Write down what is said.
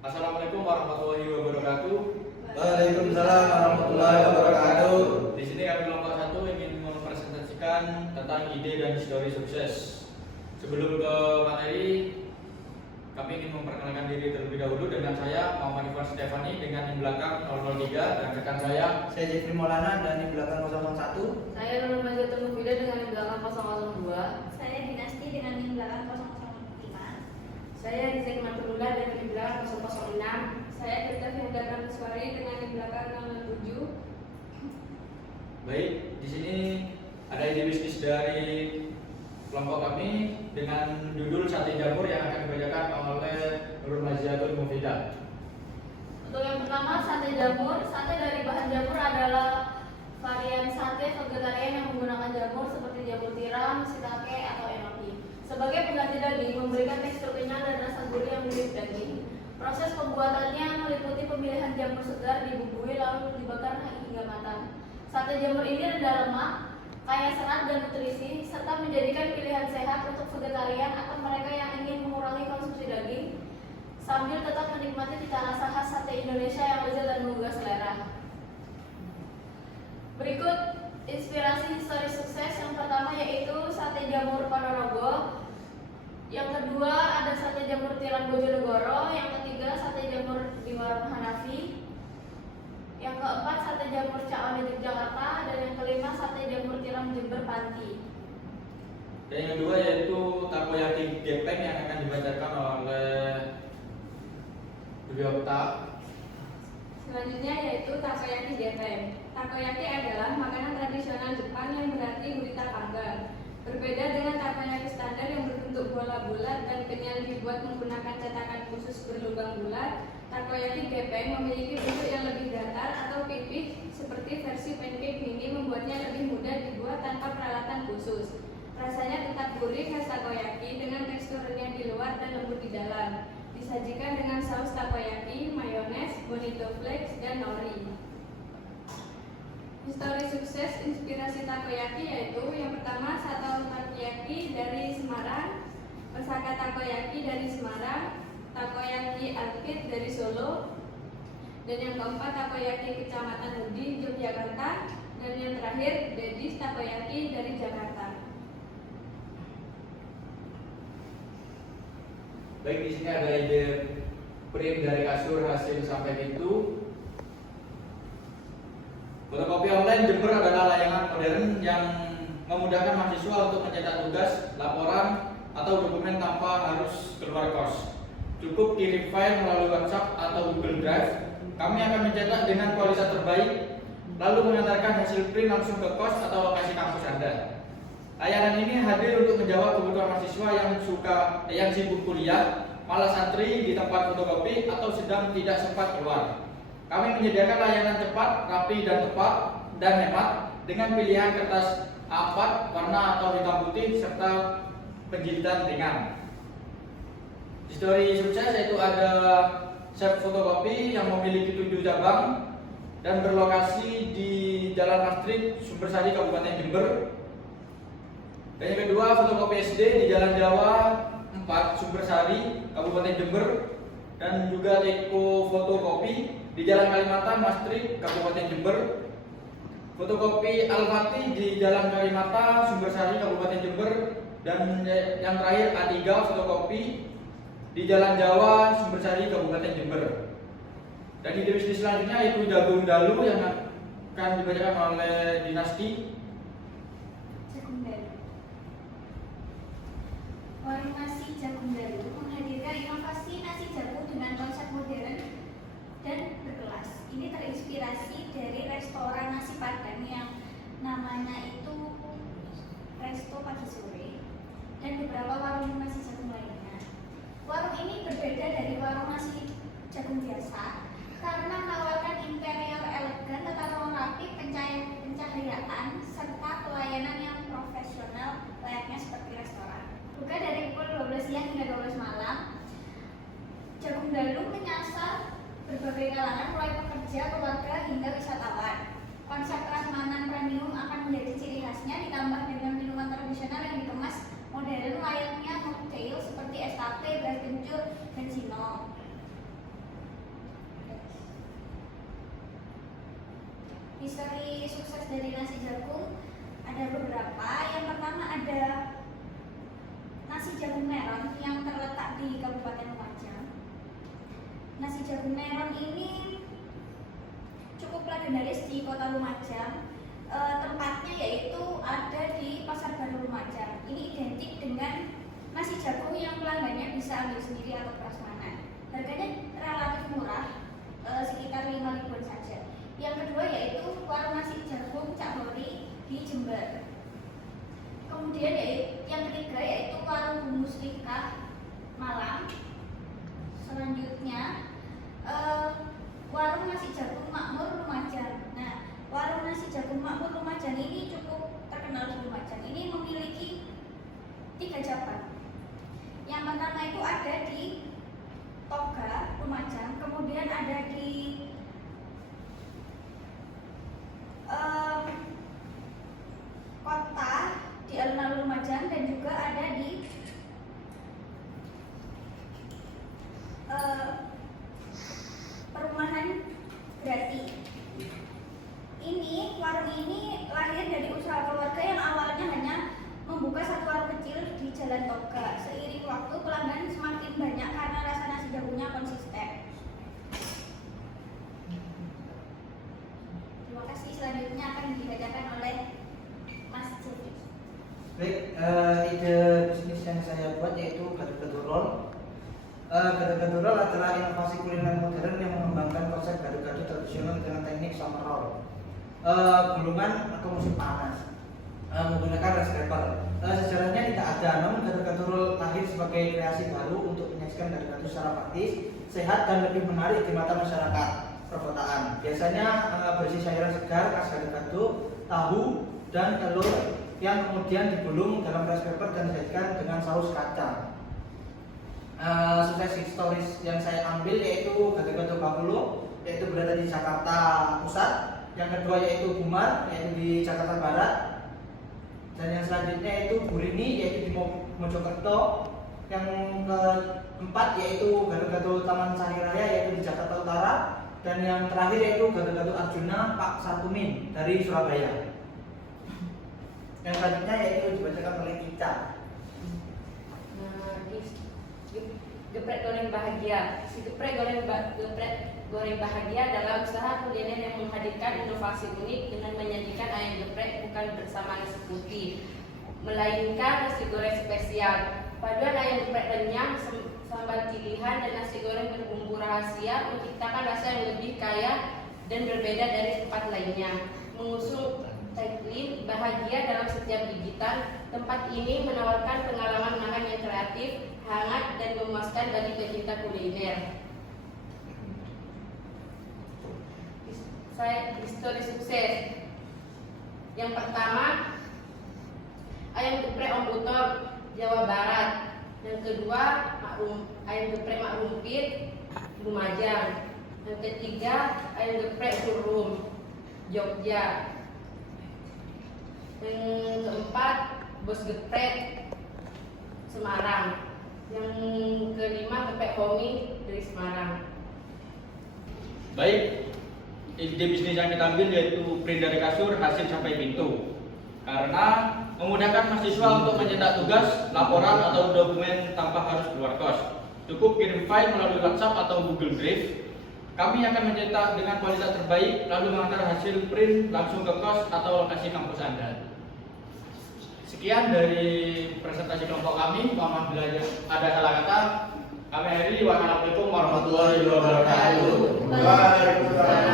Assalamualaikum warahmatullahi wabarakatuh. Waalaikumsalam warahmatullahi wabarakatuh. Di sini kami kelompok 1 ingin mempresentasikan tentang ide dan histori sukses. Sebelum ke materi, kami ingin memperkenalkan diri terlebih dahulu dengan saya Muhammad Ivan Stefani dengan yang belakang 003 dan rekan saya Jeffrey Maulana dan di belakang 001. Saya Nurul Mazatul Mufida dengan yang belakang 002. Saya Dinasti dengan yang belakang 005. Saya Rizek Matulullah dengan yang belakang 006. Saya Tirta Firdakan Suari dengan yang belakang 007. Baik, di sini ada ide bisnis dari kelompok kami dengan judul Sate Jamur yang akan dibacakan oleh Nurul Mazatul Mufida. Untuk yang pertama, sate jamur. Sate dari bahan jamur adalah varian sate vegetarian yang menggunakan jamur seperti jamur tiram, shiitake, atau enoki. Sebagai pengganti daging, memberikan tekstur kenyal dan rasa gurih yang mirip daging. Proses pembuatannya meliputi pemilihan jamur segar, dibumbui lalu dibakar hingga matang. Sate jamur ini rendah lemak, kaya serat dan nutrisi, serta menjadikan pilihan sehat untuk vegetarian atau mereka yang ingin mengurangi konsumsi daging, sambil tetap menikmati cita rasa khas sate Indonesia yang lezat dan menggugah selera. Berikut inspirasi histori sukses. Yang pertama yaitu sate jamur Ponorogo. Yang kedua ada sate jamur tiram Bojonegoro. Yang ketiga sate jamur di warung Hanafi. Yang keempat sate jamur Caone Yogyakarta. Dan yang kelima sate jamur tiram Jember Panti. Dan yang kedua yaitu takoyaki gepeng yang akan dibacakan oleh Yota. Selanjutnya yaitu takoyaki gepeng. Takoyaki adalah makanan tradisional Jepang yang berarti gurita panggang. Berbeda dengan takoyaki standar yang berbentuk bola bulat dan kenyal dibuat menggunakan cetakan khusus berlubang bulat, takoyaki gepeng memiliki bentuk yang lebih datar atau pipih seperti versi pancake mini, membuatnya lebih mudah dibuat tanpa peralatan khusus. Rasanya tetap gurih khas takoyaki dengan tekstur renyah di luar dan lembut di dalam. Disajikan dengan saus takoyaki, mayones, bonito flakes, dan nori. Histori sukses inspirasi takoyaki yaitu yang pertama Sato Takoyaki dari Semarang, Osaka Takoyaki dari Semarang, Takoyaki Arkit dari Solo, dan yang keempat Takoyaki Kecamatan Hudi, Yogyakarta, dan yang terakhir Dedis Takoyaki dari Jakarta. Baik, di sini ada ide print dari kasur hasil sampai pintu. Fotokopi online Jember adalah layanan modern yang memudahkan mahasiswa untuk mencetak tugas, laporan, atau dokumen tanpa harus keluar kos. Cukup kirim file melalui WhatsApp atau Google Drive. Kami akan mencetak dengan kualitas terbaik, lalu mengantarkan hasil print langsung ke kos atau lokasi kampus Anda. Layanan ini hadir untuk menjawab kebutuhan mahasiswa yang sibuk kuliah, malas antri di tempat fotokopi, atau sedang tidak sempat keluar. Kami menyediakan layanan cepat, rapi dan tepat dan hemat dengan pilihan kertas A4 warna atau hitam putih serta penjilitan ringan. Histori sukses yaitu ada Chef Fotokopi yang memiliki 7 cabang dan berlokasi di Jalan Astrid, Sumbersari, Kabupaten Jember. Dan yang kedua Fotokopi SD di Jalan Jawa 4, Sumbersari, Kabupaten Jember. Dan juga Teko Fotokopi di Jalan Kalimantan, Mastri, Kabupaten Jember. Fotokopi Al-Fatih di Jalan Kalimata, Sumbersari, Kabupaten Jember. Dan yang terakhir A3 Fotokopi di Jalan Jawa, Sumbersari, Kabupaten Jember. Dan ide bisnis selanjutnya yaitu Jagung Dalu yang akan dibacakan oleh Dinasti. Jagung Dalu. Warung nasi Jagung Dalu menghadirkan inovasi nasi jagung dengan konsep modern dan berkelas. Ini terinspirasi dari restoran nasi Padang yang namanya itu Resto Pagi Sore dan beberapa warung nasi jagung lainnya. Warung ini berbeda dari warung nasi jagung biasa karena menawarkan interior elegan, tata ruang rapi, pencahayaan, serta pelayanan yang profesional layaknya seperti restoran. Buka dari pukul 12 siang hingga 12 malam. Jagung Dalu menyasar berbagai kalangan mulai pekerja, keluarga hingga wisatawan. Konsep prasmanan premium akan menjadi ciri khasnya, ditambah dengan minuman tradisional yang dikemas modern layaknya mocktail seperti es tape, beras kencur, dan sino. Histori sukses dari nasi jagung ada beberapa. Yang pertama ada nasi jagung Meron yang terletak di Kabupaten Lumajang. Nasi jagung Meron ini cukup legendaris di Kota Lumajang. Tempatnya yaitu ada di Pasar Baru Lumajang. Ini identik dengan nasi jagung yang pelanggannya bisa ambil sendiri atau prasmanan. Harganya relatif murah, sekitar 5.000-an saja. Yang kedua yaitu warung nasi jagung Cak Hori di Jember. Kemudian yang ketiga yaitu warung Bu Muslikah Malang. Selanjutnya warung nasi jagung Makmur Lumajang. Nah, warung nasi jagung Makmur Lumajang ini cukup terkenal di Lumajang. Ini memiliki 3 cabang. Yang pertama itu ada di Toga Lumajang, kemudian ada di Kota di alun-alun Lumajang, dan juga ada di Perumahan Grati. Warung ini lahir dari usaha keluarga yang awalnya hanya membuka satu warung kecil di Jalan Toga. Seiring waktu pelanggan semakin banyak karena rasa nasi jagungnya konsisten. Terima kasih. Selanjutnya akan dibacakan oleh Mas Jeffrey. Baik, ide bisnis yang saya buat yaitu gado-gado roll. Gado-gado roll adalah inovasi kuliner modern yang mengembangkan konsep gado-gado tradisional dengan teknik summer roll. Gulungan atau musim panas, menggunakan rice paper. Sejarahnya tidak ada, namun gado-gado roll lahir sebagai kreasi baru untuk menyajikan gado-gado secara praktis, sehat dan lebih menarik di mata masyarakat perkotaan. Biasanya berisi sayuran segar, khas gado-gado, tahu dan telur yang kemudian digulung dalam rice paper dan disajikan dengan saus kacang. Sukses historis yang saya ambil yaitu gado-gado Bakulo, yaitu berada di Jakarta Pusat. Yang kedua yaitu Bumar, yaitu di Jakarta Barat. Dan yang selanjutnya yaitu Burini, yaitu di Mojokerto. Yang keempat yaitu gado-gado Taman Sari Raya, yaitu di Jakarta Utara. Dan yang terakhir yaitu gado-gado Arjuna Pak Satumin dari Surabaya. Yang selanjutnya yaitu dibacakan oleh Ica. Geprek goreng bahagia. Si geprek goreng bahagia adalah usaha kuliner yang menghadirkan inovasi unik dengan menyajikan ayam geprek bukan bersama nasi putih, melainkan nasi goreng spesial. Paduan ayam geprek renyah, sambal pilihan dan nasi goreng berbumbu rahasia menciptakan rasa yang lebih kaya dan berbeda dari tempat lainnya. Mengusung tagline bahagia dalam setiap gigitan, tempat ini menawarkan pengalaman makan yang kreatif, hangat dan memuaskan bagi pecinta kuliner. Histori sukses. Yang pertama, ayam geprek Om Butor, Jawa Barat. Yang kedua, ayam geprek Mak Rumpit, Lumajang. Yang ketiga, ayam geprek Surum, Jogja. Yang keempat, Bos Geprek, Semarang. Yang kelima, geprek Homi dari Semarang. Baik, ide bisnis yang kita ambil yaitu print dari kasur, hasil sampai pintu. Karena memudahkan mahasiswa untuk mencetak tugas, laporan atau dokumen tanpa harus keluar kos. Cukup kirim file melalui WhatsApp atau Google Drive. Kami akan mencetak dengan kualitas terbaik, lalu mengantar hasil print langsung ke kos atau lokasi kampus Anda. Sekian dari presentasi kelompok kami. Mohon maaf bila ada salah kata. Kami akhiri. Wassalamualaikum warahmatullahi wabarakatuh. Waalaikumsalam.